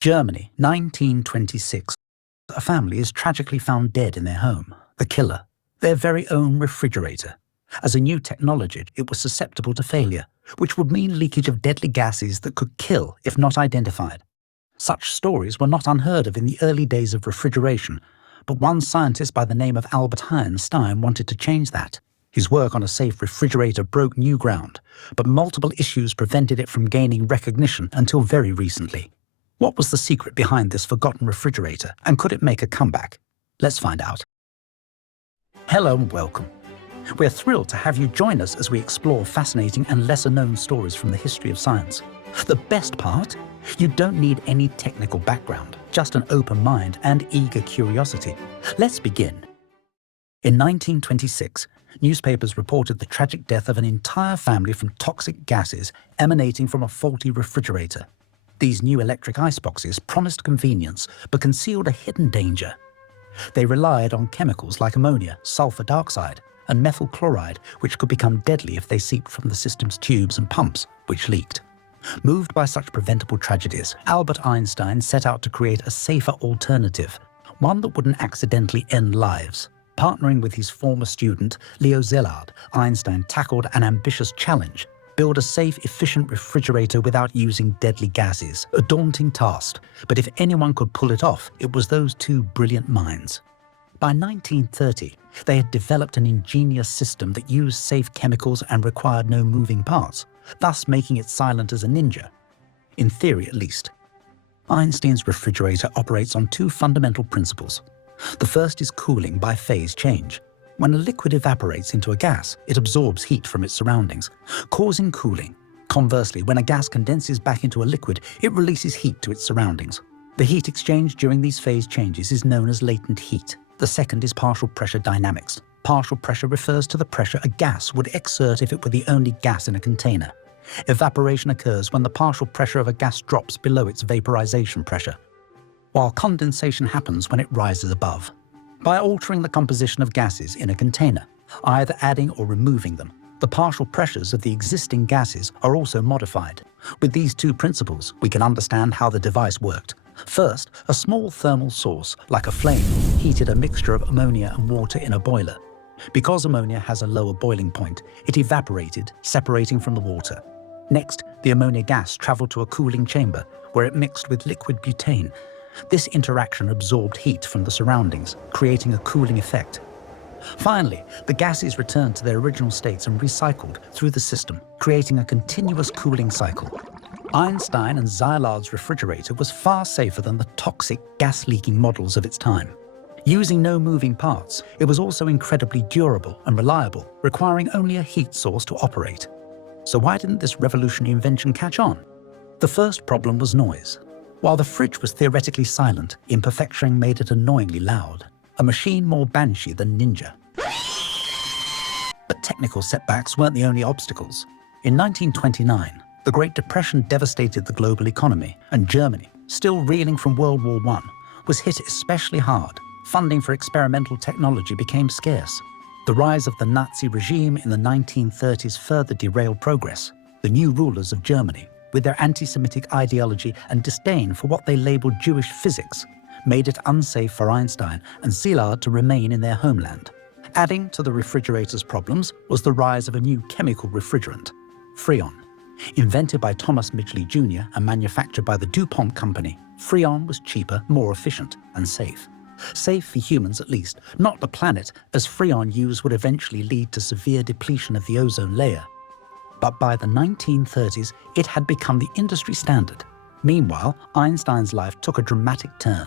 Germany, 1926. A family is tragically found dead in their home. The killer, their very own refrigerator. As a new technology, it was susceptible to failure, which would mean leakage of deadly gases that could kill if not identified. Such stories were not unheard of in the early days of refrigeration, but one scientist by the name of Albert Einstein wanted to change that. His work on a safe refrigerator broke new ground, but multiple issues prevented it from gaining recognition until very recently. What was the secret behind this forgotten refrigerator, and could it make a comeback? Let's find out. Hello and welcome. We're thrilled to have you join us as we explore fascinating and lesser-known stories from the history of science. The best part? You don't need any technical background, just an open mind and eager curiosity. Let's begin. In 1926, newspapers reported the tragic death of an entire family from toxic gases emanating from a faulty refrigerator. These new electric iceboxes promised convenience, but concealed a hidden danger. They relied on chemicals like ammonia, sulfur dioxide, and methyl chloride, which could become deadly if they seeped from the system's tubes and pumps, which leaked. Moved by such preventable tragedies, Albert Einstein set out to create a safer alternative, one that wouldn't accidentally end lives. Partnering with his former student, Leo Szilard, Einstein tackled an ambitious challenge: build a safe, efficient refrigerator without using deadly gases. A daunting task, but if anyone could pull it off, it was those two brilliant minds. By 1930, they had developed an ingenious system that used safe chemicals and required no moving parts, thus making it silent as a ninja. In theory, at least. Einstein's refrigerator operates on two fundamental principles. The first is cooling by phase change. When a liquid evaporates into a gas, it absorbs heat from its surroundings, causing cooling. Conversely, when a gas condenses back into a liquid, it releases heat to its surroundings. The heat exchange during these phase changes is known as latent heat. The second is partial pressure dynamics. Partial pressure refers to the pressure a gas would exert if it were the only gas in a container. Evaporation occurs when the partial pressure of a gas drops below its vaporization pressure, while condensation happens when it rises above. By altering the composition of gases in a container, either adding or removing them, the partial pressures of the existing gases are also modified. With these two principles, we can understand how the device worked. First, a small thermal source, like a flame, heated a mixture of ammonia and water in a boiler. Because ammonia has a lower boiling point, it evaporated, separating from the water. Next, the ammonia gas traveled to a cooling chamber, where it mixed with liquid butane. This interaction absorbed heat from the surroundings, creating a cooling effect. Finally, the gases returned to their original states and recycled through the system, creating a continuous cooling cycle. Einstein and Szilard's refrigerator was far safer than the toxic, gas-leaking models of its time. Using no moving parts, it was also incredibly durable and reliable, requiring only a heat source to operate. So why didn't this revolutionary invention catch on? The first problem was noise. While the fridge was theoretically silent, imperfection made it annoyingly loud. A machine more banshee than ninja. But technical setbacks weren't the only obstacles. In 1929, the Great Depression devastated the global economy, and Germany, still reeling from World War I, was hit especially hard. Funding for experimental technology became scarce. The rise of the Nazi regime in the 1930s further derailed progress. The new rulers of Germany, with their anti-Semitic ideology and disdain for what they labeled Jewish physics, made it unsafe for Einstein and Szilard to remain in their homeland. Adding to the refrigerator's problems was the rise of a new chemical refrigerant, Freon. Invented by Thomas Midgley Jr. and manufactured by the DuPont company, Freon was cheaper, more efficient, and safe. Safe for humans at least, not the planet, as Freon use would eventually lead to severe depletion of the ozone layer. But by the 1930s, it had become the industry standard. Meanwhile, Einstein's life took a dramatic turn.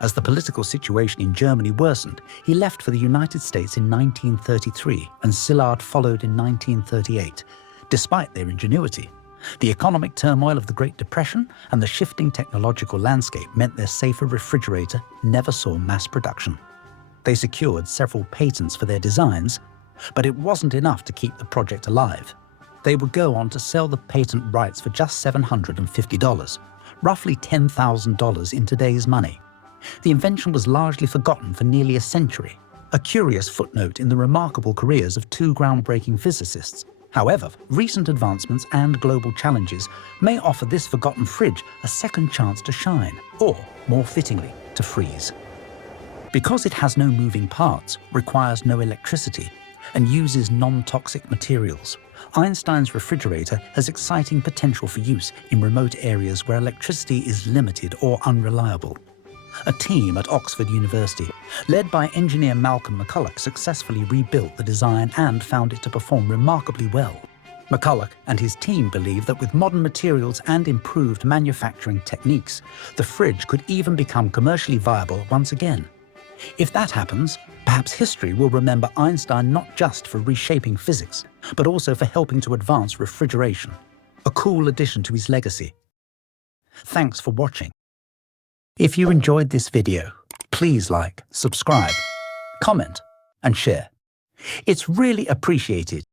As the political situation in Germany worsened, he left for the United States in 1933, and Szilard followed in 1938. Despite their ingenuity, the economic turmoil of the Great Depression and the shifting technological landscape meant their safer refrigerator never saw mass production. They secured several patents for their designs, but it wasn't enough to keep the project alive. They would go on to sell the patent rights for just $750, roughly $10,000 in today's money. The invention was largely forgotten for nearly a century, a curious footnote in the remarkable careers of two groundbreaking physicists. However, recent advancements and global challenges may offer this forgotten fridge a second chance to shine, or, more fittingly, to freeze. Because it has no moving parts, requires no electricity, and uses non-toxic materials, Einstein's refrigerator has exciting potential for use in remote areas where electricity is limited or unreliable. A team at Oxford University, led by engineer Malcolm McCulloch, successfully rebuilt the design and found it to perform remarkably well. McCulloch and his team believe that with modern materials and improved manufacturing techniques, the fridge could even become commercially viable once again. If that happens, perhaps history will remember Einstein not just for reshaping physics, but also for helping to advance refrigeration. A cool addition to his legacy. Thanks for watching. If you enjoyed this video, please like, subscribe, comment, and share. It's really appreciated